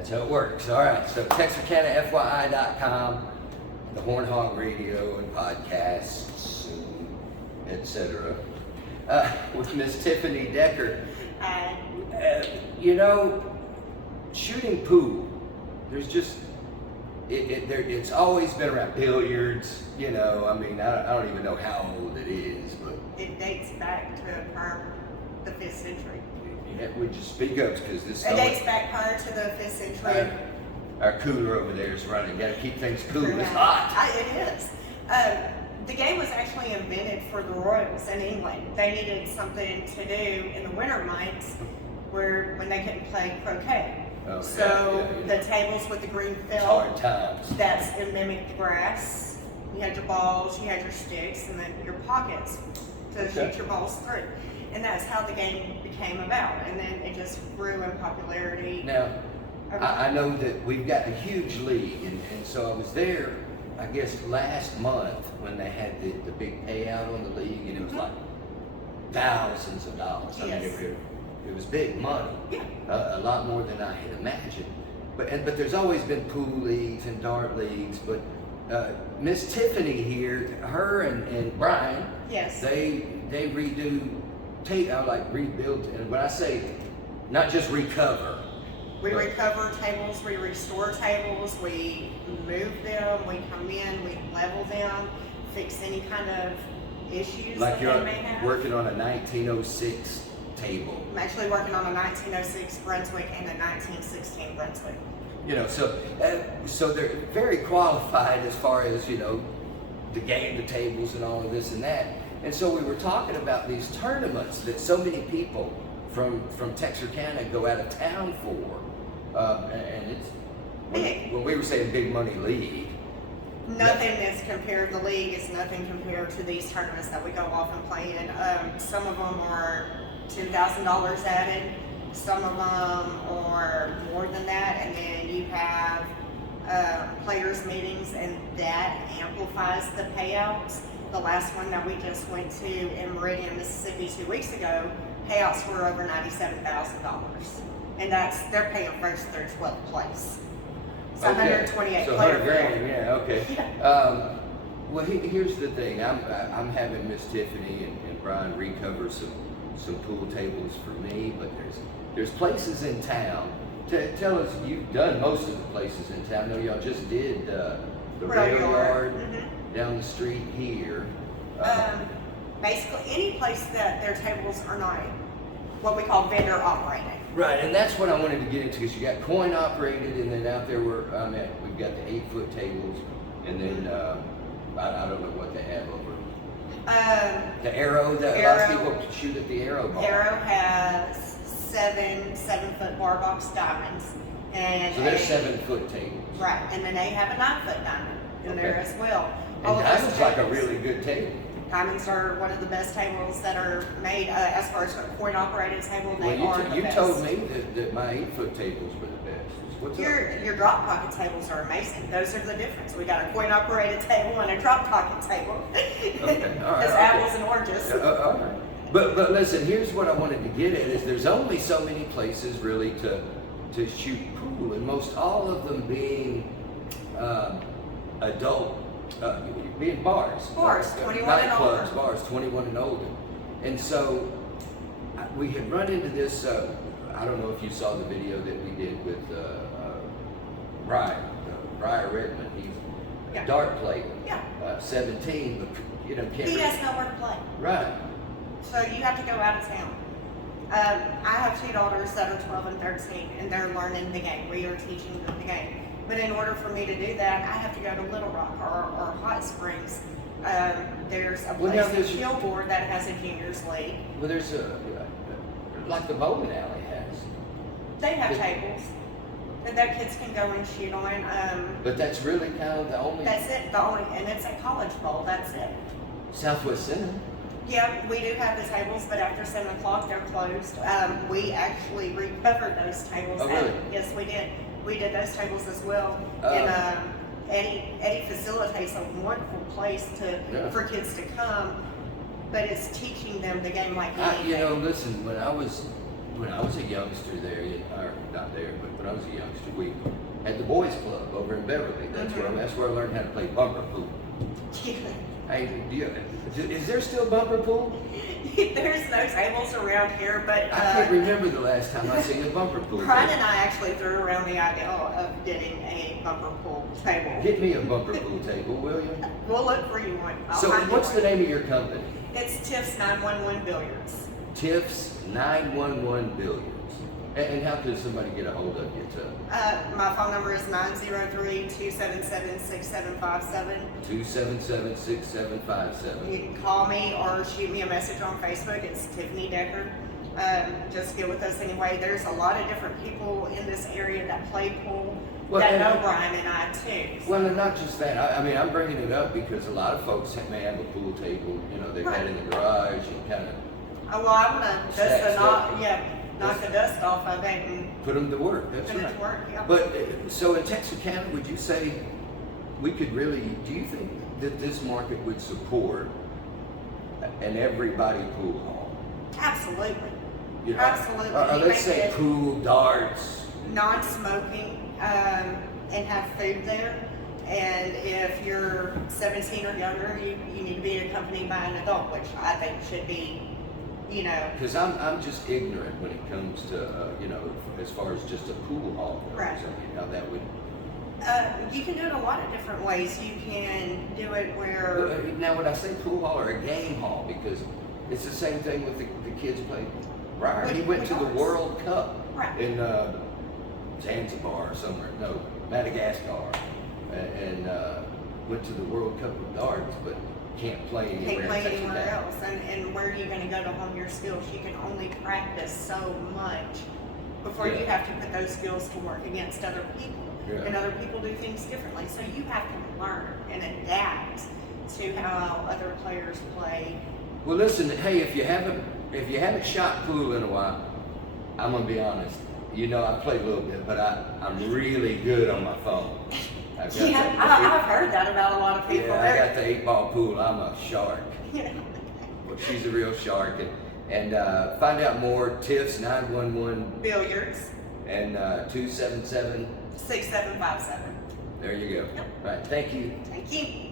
That's how it works. All right, so TexarkanaFYI.com, the Horn Hog Radio and podcasts, and etc. With Miss Tiffany Decker. You know, shooting pool, there's just, it's always been around. Billiards, you know, I mean, I don't even know how old it is, but. It dates back to the 5th century. Yeah, would you speak up, because this. It dates back prior to the 5th century. Our cooler over there is running. Got to keep things cool. It's hot. It is. The game was actually invented for the royals in England. They needed something to do in the winter months when they couldn't play croquet. Oh, so the tables with the green felt. Hard times. It mimicked grass. You had your balls, you had your sticks, and then your pockets to shoot your balls through. And that's how the game became about. And then it just grew in popularity. Now, I know that we've got a huge league, and so I was there, I guess, last month when they had the big payout on the league, and it was like thousands of dollars. I mean, it was big money. Yeah. A lot more than I had imagined. But there's always been pool leagues and dart leagues. But Miss Tiffany here, her and Brian, yes, they redo, rebuild. And when I say not just recover. We recover tables, we restore tables, we move them, we come in, we level them, fix any kind of issues like that they may have. You're working on a 1906 table. I'm actually working on a 1906 Brunswick and a 1916 Brunswick. You know, so they're very qualified as far as, you know, the game, the tables and all of this and that. And so we were talking about these tournaments that so many people from Texarkana go out of town for. And it's, when we were saying big money league. Nothing is compared, the league is nothing compared to these tournaments that we go off and play in. Some of them are $10,000 added, some of them are more than that, and then you have players meetings, and that amplifies the payouts. The last one that we just went to in Meridian, Mississippi 2 weeks ago, payouts were over $97,000. And they're paying first through 12th place. It's 128 so players. 100 grand, yeah, okay. Yeah. Well, here's the thing. I'm having Miss Tiffany and Brian recover some pool tables for me, but there's places in town. Tell us, you've done most of the places in town. I know y'all just did the rail yard down the street here. Basically, any place that their tables are not what we call vendor operated. Right, and that's what I wanted to get into, because you got coin operated, and then out there we've got the 8-foot tables, and then I don't know what they have over. The arrow, a lot of people shoot at the arrow ball. Arrow has 7-foot bar box diamonds, and so they're 7-foot tables. Right, and then they have a 9-foot diamond in there as well. And diamond's like a really good table. Diamonds are one of the best tables that are made as far as a coin-operated table. You told me that my 8-foot tables were the best. What's your drop pocket tables are amazing. Those are the difference. We got a coin-operated table and a drop pocket table. Okay, all right. It's apples and oranges. All right. But listen, here's what I wanted to get at: is there's only so many places really to shoot pool, and most all of them being adult. Being bars, 21 and older. nightclubs, bars, 21 and older. And so we had run into this, I don't know if you saw the video that we did with Briar Redmond. He's a dart player, 17, but you know, he has nowhere to play. Right. So you have to go out of town. I have 2 daughters that are 12 and 13, and they're learning the game. We are teaching them the game. But in order for me to do that, I have to go to Little Rock or Hot Springs. There's a place in Kilgore that has a juniors league. Well, there's like the bowling alley has. They have tables that kids can go and shoot on. But that's really kind of the only. That's it. And it's a college bowl. That's it. Southwest Center. Yeah, we do have the tables, but after 7 o'clock they're closed. We actually recovered those tables. Oh, really? Yes, we did. We did those tables as well. And Eddie facilitates a wonderful place for kids to come, but it's teaching them the game like anything. You know, listen, when when I was a youngster there, or not there, but when I was a youngster, we had the boys club over in Beverly. That's where I learned how to play bumper pool. Hey, is there still bumper pool? There's no tables around here, but I can't remember the last time I seen a bumper pool. Brian and I actually threw around the idea of getting a bumper pool table. Get me a bumper pool table, will you? We'll look for you one. So what's the name of your company? It's Tiff's 911 Billiards. Tiff's 911 Billiards. And how could somebody get a hold of you, too? My phone number is 903-277-6757. 277-6757. You can call me or shoot me a message on Facebook. It's Tiffany Decker. Just get with us anyway. There's a lot of different people in this area that play pool that know Brian and I too. Well, and not just that. I mean, I'm bringing it up because a lot of folks may have a pool table, they've had in the garage and kind of. Oh, well, I'm gonna knock the dust off of it and put them to work. That's put right. it to work. Yeah. But so in Texarkana, would you say we could really? Do you think that this market would support an everybody pool hall? Absolutely. Absolutely. Or let's say pool, darts, non-smoking, and have food there. And if you're 17 or younger, you need to be accompanied by an adult, which I think should be. Because I'm just ignorant when it comes to as far as just a pool hall goes. Right. I mean, how that would. You can do it a lot of different ways. You can do it where. Now, when I say pool hall or a game hall, because it's the same thing with the kids play. Right. He went to the World Cup in Zanzibar or somewhere. No, Madagascar, and went to the World Cup of darts, but. Can't play anywhere else. And where are you going to go to hone your skills? You can only practice so much before you have to put those skills to work against other people. Yeah. And other people do things differently. So you have to learn and adapt to how other players play. Well, listen. Hey, if you haven't shot pool in a while, I'm gonna be honest. I play a little bit, but I'm really good on my phone. I've heard that about a lot of people. Yeah, I got the 8-ball pool. I'm a shark. Well, she's a real shark. And find out more. Tiff's 911 Billiards. And 277 6757. There you go. Yep. Right. Thank you. Thank you.